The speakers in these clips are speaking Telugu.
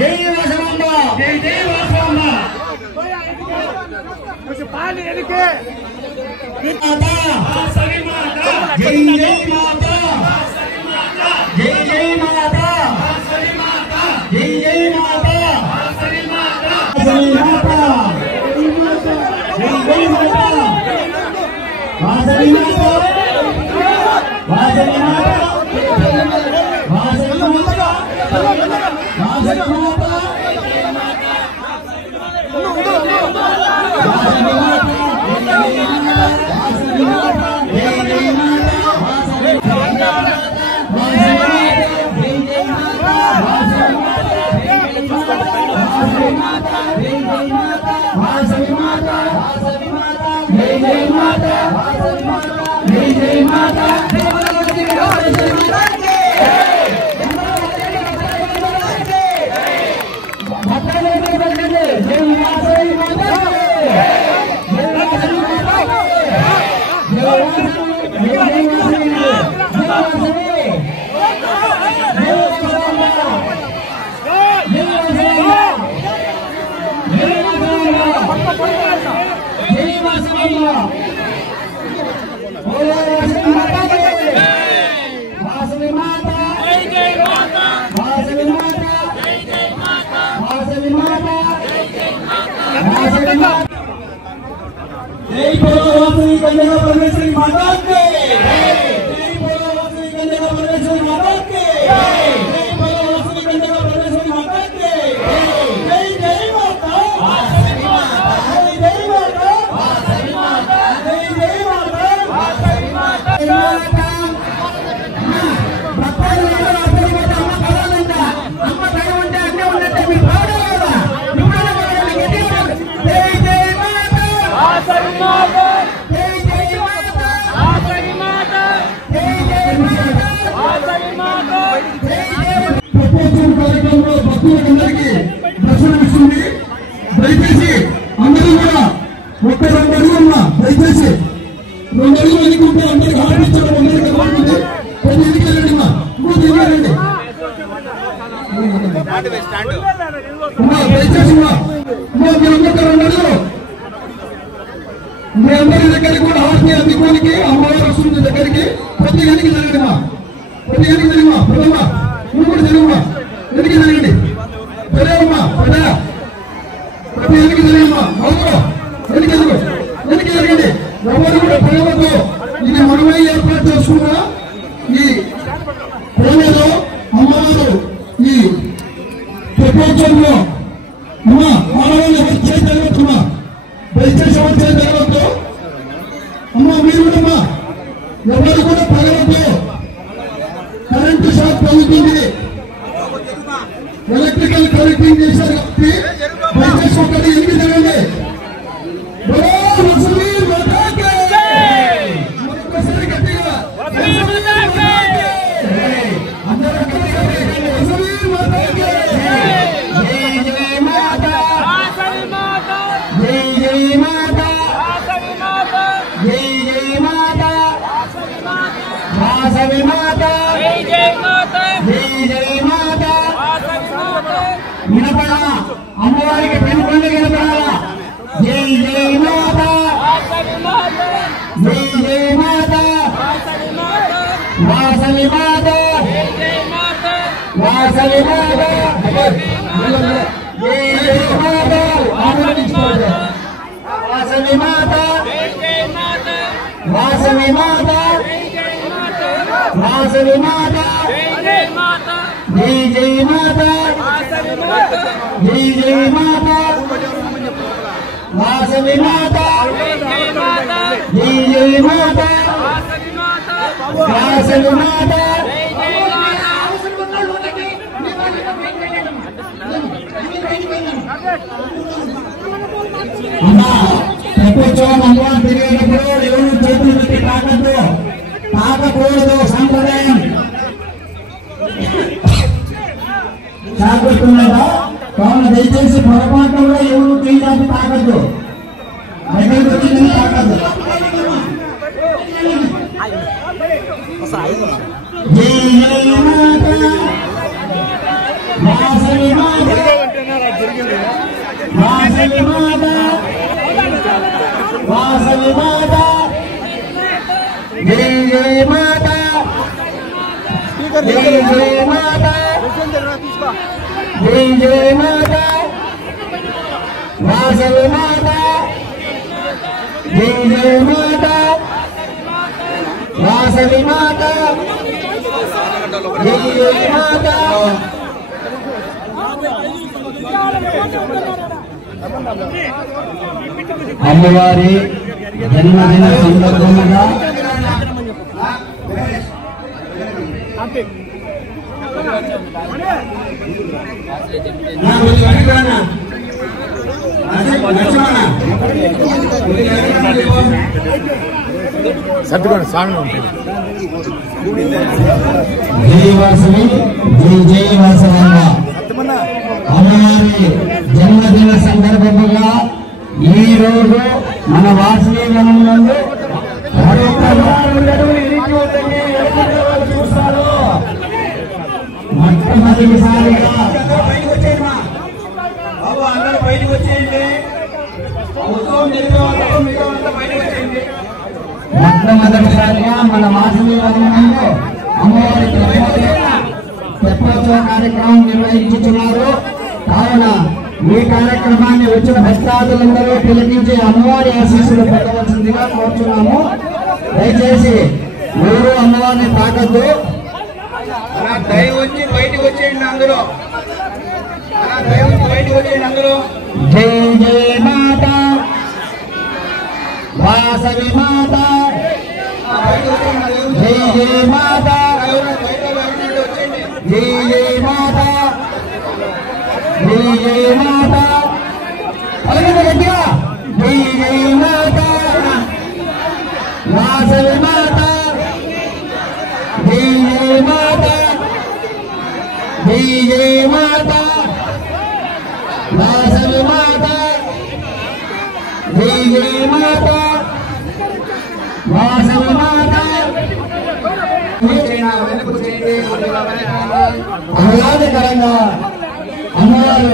జై వాసవమ్మ జై జై వాసవమ్మ పాలి ఎలికే మాతా సరి మాతా జై జై మాతా జై జై మాతా సరి మాతా జై జై మాతా సరి మాతా జై మాతా జై జై మాతా వాసవి మాతా వాసవి మాతా వాసవి మాతా వాసవి మాతా जय बोलो वासवी कन्या परमेश्वरी माता के जय बोलो वासवी कन्या परमेश्वरी माता के जय बोलो वासवी कन्या परमेश्वरी माता के जय जय माता वासवी माता जय जय माता वासवी माता जय जय माता वासवी माता भक्तों वासवी माता अम्मा कलालंटा अम्मा दय ఉంటే అన్నే ఉన్నట్టే మీ భావన కదా నిమ్మల వారిని గట్టిగా జై జై మాతా వాసవి మాతా జై జై మాతా వాసవి మాతా జై జై మాతా వాసవి మాతా జై జై ప్రపోజల్ కార్యక్రమంలో భక్తులందరికీ దర్శనం ఇస్తుంది. దయచేసి అందరూ కూడా ఒక్క 2 అడుగులు దయచేసి 2 అడుగులు అనుకుంటే అందరికి ఆడించడం అందరికీ బాగుంటుంది. కొంచెం ఎన్నికెళ్ళండి మా ఇంకో దిగారండి దయచేసి మీరు ఇంకొక 2 అడుగులు మీ అందరి దగ్గరికి కూడా హాస్ని అందుకోనికి అమ్మవారు వస్తుంది దగ్గరికి ప్రతి గనికి జరగండి మా ప్రతి గనికి జరిగమ్మా ప్రథమ్మ నువ్వు కూడా జరగమ్మా వెనక్కి జరగండి జరగమ్మా ప్రతి గనికి జరిగమ్మా అవును వెనక్కి జరుగు వెనక్కి జరగండి ఎవరు కూడా ప్రేమతో ఇది మనమై ఏర్పాటు చేసుకున్న ఈ ప్రేమలో అమ్మవారు ఈ ప్రపంచంలో అమ్మా మానవులు ఎవరు చేయగలుగుతున్నా దయచేసి ఎవరు చేయగలవద్దు అమ్మా మీరు కూడా ఎవరు కూడా పగలద్దు కరెంటు షాక్ తగ్గుతుంది ఎలక్ట్రికల్ కనెక్టింగ్ చేశారు కాబట్టి దయచేసి ఒకటి ఎన్ని జరగండి మరొకసారి గట్టిగా అందరూ वासवी माता जय जय माता जय जय माता वासवी माता विनपड़ा अम्मवारी के पेनुकोंडे विनपड़ा जय जय माता वासवी माता जय जय माता वासवी माता वासवी माता जय जय माता वासवी माता जय जय माता वासवी माता जय जय माता वासवी माता वासवी माता जय जय माता जय जय माता जय जय माता वासवी माता जय जय माता वासवी माता అమ్మా ప్రపంచం అమ్మవారు తిరిగేటప్పుడు ఎవరు చేతులు పెట్టి తాకకూడదు సాంప్రదాయం జాగ్రత్తగా కావున దయచేసి పొరపాటు కూడా ఎవరు తీయాలి తాకద్దు దగ్గరికి వచ్చిందని తాకద్దు జై జై మాతా వాసవి మాతా మాతా జై జై మాతా జై జై మాతా జై జై మాతా వాసవి మాతా జై జై మాతా వాసవి మాతా జై జై మాతా అమ్మవారి జన్మదిన సందర్భంగా సర్దుకోండి స్వామి ఉంటుంది జై వాసవి జై జై వాసవమ్మ అమ్మవారి జన్మదిన సందర్భంగా ఈ రోజు మన వాసవి వనంలో చూస్తారు మొట్టమొదటిసారిగా అందరూ బయటకు వచ్చేయండి. ఉత్సవం జరిగే వాళ్ళు మీతో అంతా బయటకు వచ్చేయండి. మొట్టమొదటిసారిగా మన వాసవి వనంలో అమ్మవారి తెప్పోత్సవ కార్యక్రమం నిర్వహించుతున్నారు. కావున ఈ కార్యక్రమాన్ని వచ్చిన భక్తాదులందరూ పిలిపించి అమ్మవారి ఆశీస్సులు పెట్టవలసిందిగా కోరుతున్నాము. దయచేసి ఎవరు అమ్మవారిని తాకద్దు. అలా దయ వచ్చి బయటకు వచ్చేయండి. అందులో అలా దయ వచ్చి బయటకు వచ్చేయండి. అందులో జై జై మాత వాసవి మాత జై జై మాత జై జై మాత జై జై మాత జై జై మాత వాసవి మాత జై జై మాత జై జై మాత వాసవి మాత జై జై మాత వాసవి మాత ఆహ్లాదకరంగా అమ్మవారు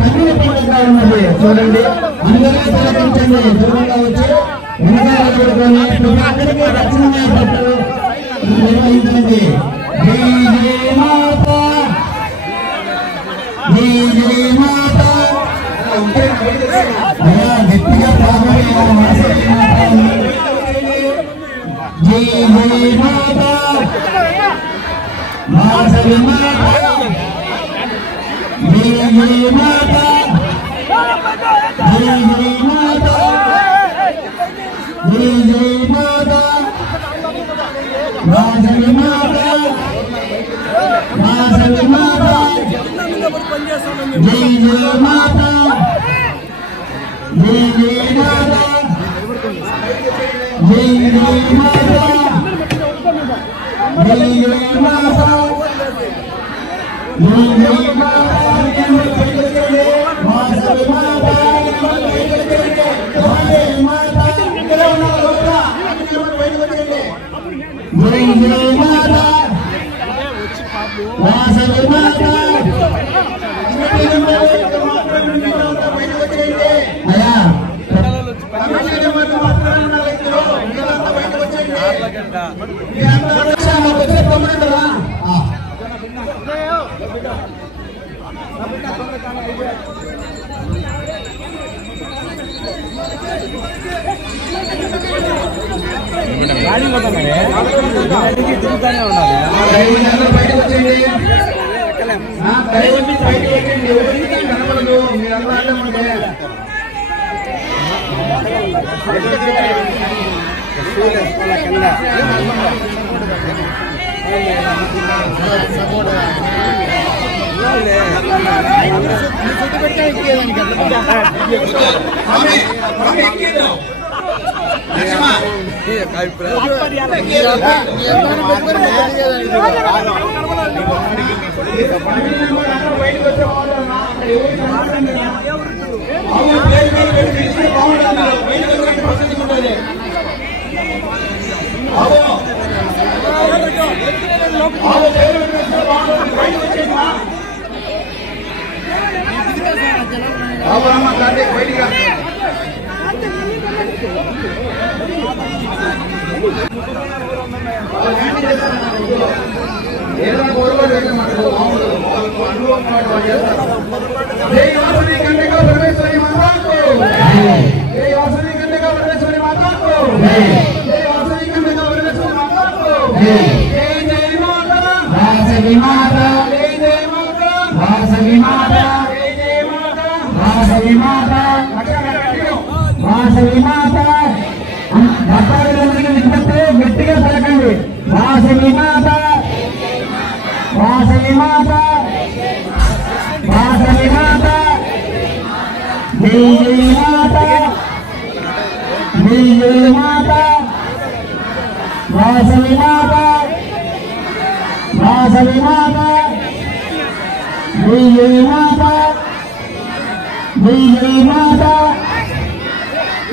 కన్నుల పండుగగా ఉన్నది. చూడండి, అందరూ తిలకించండి. దూరంగా వచ్చి వెనకాల చూడుకొని అక్కడికి దక్షిణమయ్యేటట్టు నిర్వహించండి. జై జై మాత జై జై మాత అయ్యా గట్టిగా ప్రార్థన జై జై మాత వాసవి మాత జై జై మాత జై జై మాత జై జై మాత వాసవి మాత వాసవి మాత జై జై మాత జై జై మాత జై జై మాత జై జై మాత జై జై మాత వాసవి మాత వాసవి మాత జై జై మాత వాసవి మాత అయ్యా గాడి పోతానే తిరుగుతానే ఉండాలి. బయటకు వచ్చేయండి. దయ వచ్చి బయటకు వచ్చేయండి. ఎవరికి కనపడదు. మీరు అలా ఉంటే ఏదైనా గౌరవాలు మనకు అనుభవం చేస్తారు. జై వాసవి కన్యకా పరమేశ్వరి మాతాకు, జై వాసవి కన్యకా పరమేశ్వరి మాతాకు, జై వాసవి కన్యకా పరమేశ్వరి మాతాకు, జై జై మాతా వాసవి మాతా, జై జై మాతా వాసవి మాతా, జై జై మాతా వాసవి మాతా, వాసవి మాతా. భక్తులందరికీ విజ్ఞప్తి, గట్టిగా పలకండి. వాసవి మాత, వాసవి మాత, వాసవి మాత, జై జై మాత, జై జై మాత, వాసవి మాత, వాసవి మాత, జై జై మాత, జై జై మాత,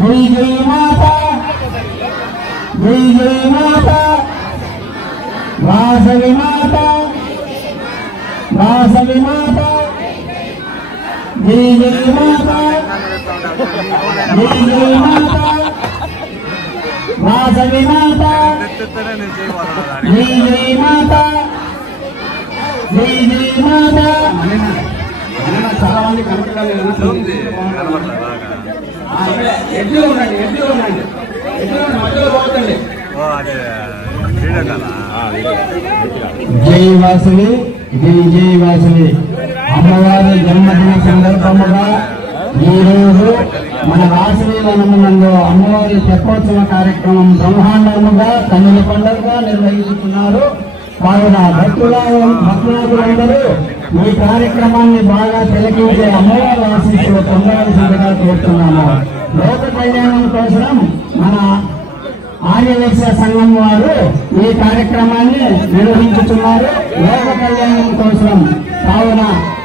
జై జై మాత, జై జై మాత, వాసవి మాత, వాసవి మాత, జై జై మాత, జై జై మాత, వాసవి మాత, జై జై మాత, జై జై మాత. చాలా మంది కనపడలేదు, ఎడ్లో ఉండండి, ఎడ్లో ఉండండి, ఎడ్లో మధ్యలో పోతండి. జై వాసవి, జై జై వాసవి. అమ్మవారి జన్మదిన సందర్భముగా ఈరోజు మన వాసవి వనమునందు అమ్మవారి తెప్పోత్సవ కార్యక్రమం బ్రహ్మాండముగా కన్నుల పండుగగా నిర్వహిస్తున్నారు. కావున భక్తులందరూ ఈ కార్యక్రమాన్ని బాగా తిలకించే అమ్మవారి ఆశీస్సులు పొందవలసిందిగా కోరుతున్నాము. లోక కళ్యాణం కోసం మన ఆర్యవైశ్య సంఘం వారు ఈ కార్యక్రమాన్ని నిర్వహించుతున్నారు. లోక కళ్యాణం కోసం కావున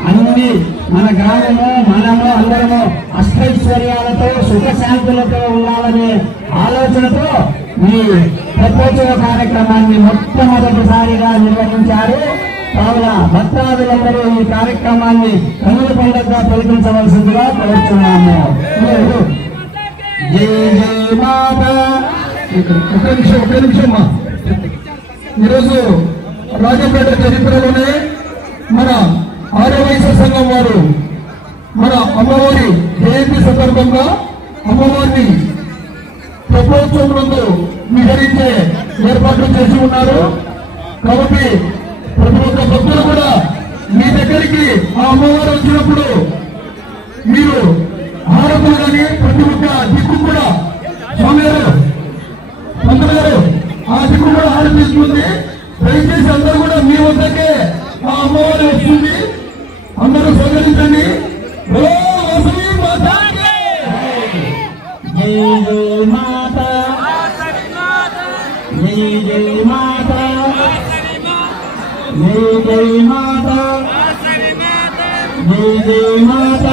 అన్ని మన గ్రామము, మనము అందరము అష్టైశ్వర్యాలతో సుఖశాంతులతో ఉండాలనే ఆలోచనతో ఈ తెప్పోత్సవ కార్యక్రమాన్ని మొట్టమొదటిసారిగా నిర్వహించారు. కావున భక్తాదులందరూ ఈ కార్యక్రమాన్ని కన్నుల పండుగగా తొలగించవలసిందిగా కోరుతున్నాము. జై జై మాత. ఒక నిమిషం అమ్మా. ఈరోజు రాజంపేట చరిత్రలోనే మన ఆర్యవైశ్య సంఘం వారు మన అమ్మవారి జయంతి సందర్భంగా అమ్మవారిని తెప్పోత్సవంలో విహరించే ఏర్పాట్లు చేసి ఉన్నారు. కాబట్టి ప్రతి ఒక్క భక్తులు కూడా మీ దగ్గరికి ఆ అమ్మవారు వచ్చినప్పుడు మీరు హారతులు కానీ ప్రతి ఒక్క దిక్కు కూడా స్వామి గారు, మంత్రులు గారు, ఆ దిక్కు కూడా హారతి ఇస్తుంది. దయచేసి అందరూ కూడా మీ వద్దకే ఆ అమ్మవారు వస్తుంది. అందరూ సహకరించండి. వాసవి మాతాకి జై జై మాత, జై జై మాత, జై జై మాత, జై జై మాత.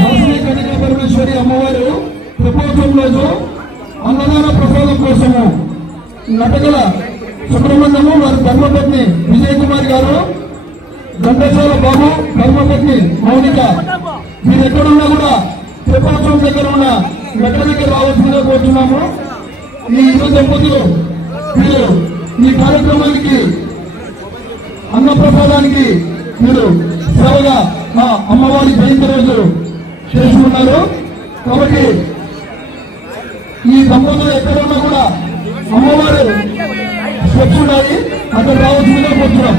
వాసవి కన్యకా పరమేశ్వరి అమ్మవారు తెప్పోత్సవం రోజు అన్నదాన ప్రసాదం కోసము నటకల సుబ్రహ్మణ్యము వారి ధర్మపత్ని విజయ్ కుమార్ గారు, ఘంటసాల బాబు ధర్మపత్ని మౌనిక, మీరు ఎక్కడున్నా కూడా తెప్పోత్సవం దగ్గర ఉన్న మెట్ల దగ్గర రావాల్సిందిగా కోరుతున్నాము. ఈ ఇరు దంపతులు మీరు ఈ కార్యక్రమానికి అన్నప్రసాదానికి మీరు సేవగా మా అమ్మవారి జయంతి రోజు చేసి ఉన్నారు. కాబట్టి ఈ దంపతులు ఎక్కడున్నా కూడా అమ్మవారు స్టెప్స్ ఉండాలి, అక్కడ రావాల్సిందిగా కోరుతున్నాం.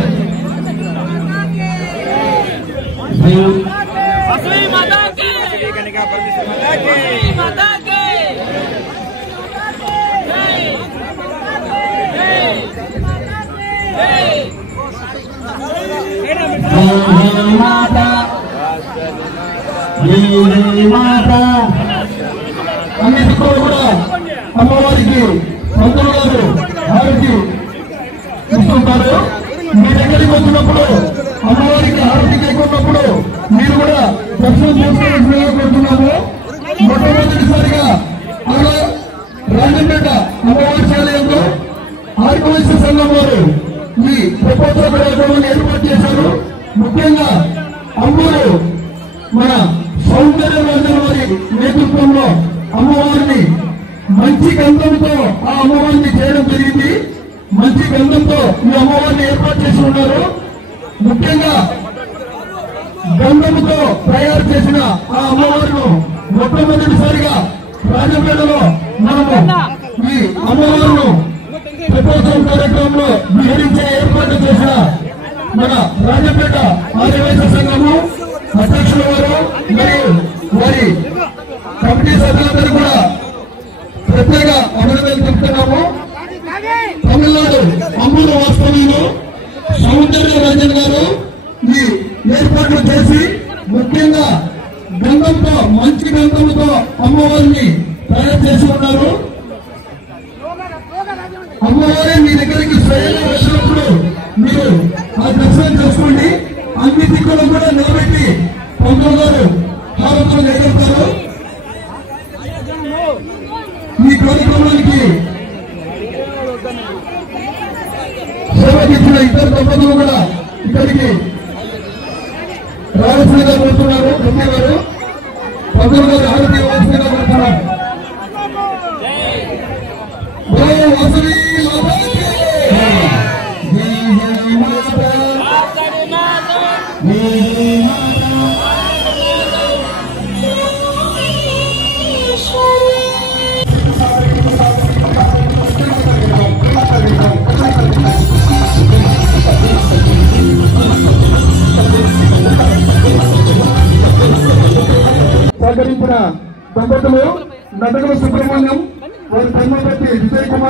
అన్ని దిక్కులు కూడా అమ్మవారికి మంత్రులు గారు హారతి ఇస్తుంటారు. మీ దగ్గరికి వచ్చినప్పుడు అమ్మవారికి హారతి కైకొన్నప్పుడు మీరు కూడా దర్శనం చేసుకోవాల్సిందిగా కోరుతున్నాము. మొట్టమొదటిసారిగా అలా రాజంపేట అమ్మవారి శాలయంలో ఆర్యవైశ్య సంఘం వారు ఈ తెప్పోత్సవ కార్యక్రమాన్ని ఏర్పాటు చేశారు. ముఖ్యంగా అమ్మవారు మన సౌందర్యరాజన్ వారి నేతృత్వంలో అమ్మవారిని మంచి గంధంతో ఆ అమ్మవారిని చేయడం జరిగింది. మంచి గంధంతో ఈ అమ్మవారిని ఏర్పాటు చేసి ఉన్నారు. ముఖ్యంగా గంధముతో తయారు చేసిన ఆ అమ్మవారిని మొట్టమొదటిసారిగా రాజపేటలో మనము ఈ అమ్మవారిని ప్రపోజల్ కార్యక్రమంలో విహరించే ఏర్పాటు చేసిన మన రాజపేట ఆదివాసీ సంఘము అధ్యక్షుల వారు మరియు వారి కమిటీ సభ్యులందరూ కూడా ప్రత్యేక అభినందనలు చెప్తున్నాము. తమిళనాడు అమ్మల వాస్తవ్యులు సౌందర్యరాజన్ గారు ఈ ఏర్పాట్లు చేసి ముఖ్యంగా గంధంతో మంచి గంధంతో అమ్మవారిని తయారు చేసి ఉన్నారు. అమ్మవారి మీ దగ్గరికి స్వయంగా వచ్చినప్పుడు మీరు ఆ దర్శనం చేసుకోండి. అన్ని దిక్కులు కూడా నిలబెట్టి పంతులు గారు హారతులు ఎదుర్కొంటారు. ఈ కార్యక్రమానికి సేవకిచ్చిన ఇద్దరు దంపతులు కూడా ఇక్కడికి రావాల్సిందిగా కోరుతున్నారు. కమ్మి గారు పంతులు గారు హారతి ఇవ్వాల్సిందిగా కోరుతున్నారు. సహకరించిన దంపతులు నటకుల సుబ్రహ్మణ్యం, వారి ధర్మపతి విజయ్ కుమార్.